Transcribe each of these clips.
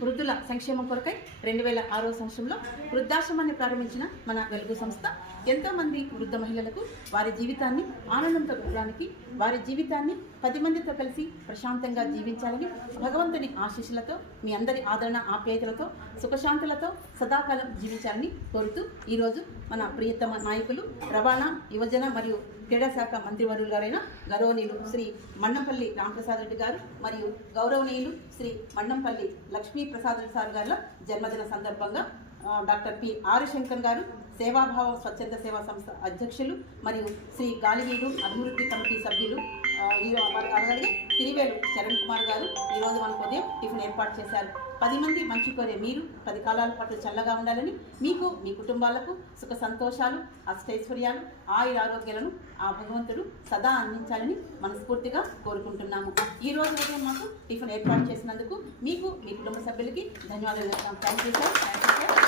వృద్ధుల సంక్షేమం కొరకై రెండు వేల ఆరో సంవత్సరంలో వృద్ధాశ్రమాన్ని ప్రారంభించిన మన వెలుగు సంస్థ ఎంతోమంది వృద్ధ మహిళలకు వారి జీవితాన్ని ఆనందంతో గడపడానికి వారి జీవితాన్ని పది మందితో కలిసి ప్రశాంతంగా జీవించాలని భగవంతుని ఆశీస్సులతో మీ అందరి ఆదరణ ఆప్యాయతలతో సుఖశాంతులతో సదాకాలం జీవించాలని కోరుతూ ఈరోజు మన ప్రియతమ నాయకులు రవాణా యువజన మరియు క్రీడా శాఖ మంత్రివర్యులు గారైన గౌరవనీయులు శ్రీ మన్నంపల్లి రామప్రసాద్ రెడ్డి గారు మరియు గౌరవనీయులు శ్రీ మన్నంపల్లి లక్ష్మీ ప్రసాద్ రెడ్డి సార్ గారి జన్మదిన సందర్భంగా డాక్టర్ పి ఆర్యశంకర్ గారు సేవాభావ స్వచ్ఛంద సేవా సంస్థ అధ్యక్షులు మరియు శ్రీ గాలివీడు అభివృద్ధి కమిటీ సభ్యులు ఆ, ఈ అలాగే సిరివేలు చరణ్ కుమార్ గారు ఈరోజు మనకు ఉదయం టిఫిన్ ఏర్పాటు చేశారు. పది మంది మంచి కోరే మీరు పది కాలాల పాటు చల్లగా ఉండాలని మీకు మీ కుటుంబాలకు సుఖ సంతోషాలు అష్టైశ్వర్యాలు ఆయుర ఆరోగ్యాలను ఆ భగవంతుడు సదా అందించాలని మనస్ఫూర్తిగా కోరుకుంటున్నాము. ఈ రోజు ఉదయం మాకు టిఫిన్ ఏర్పాటు చేసినందుకు మీకు మీ కుటుంబ సభ్యులకి ధన్యవాదాలు చెప్తాం thank you sir thank you sir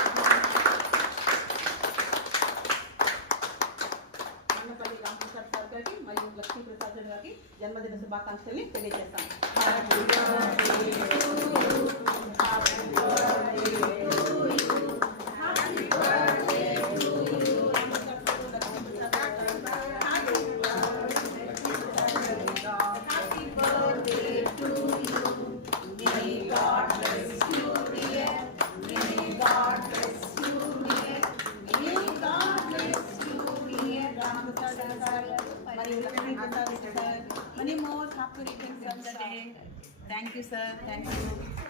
Annapalli Ramaprasad sir గారికి మరియు లక్ష్మీప్రసాద్ గారికి జన్మదిన శుభాకాంక్షల్ని తెలియజేస్తాం Many more happy returns of the day. Thank you, sir. Thank you.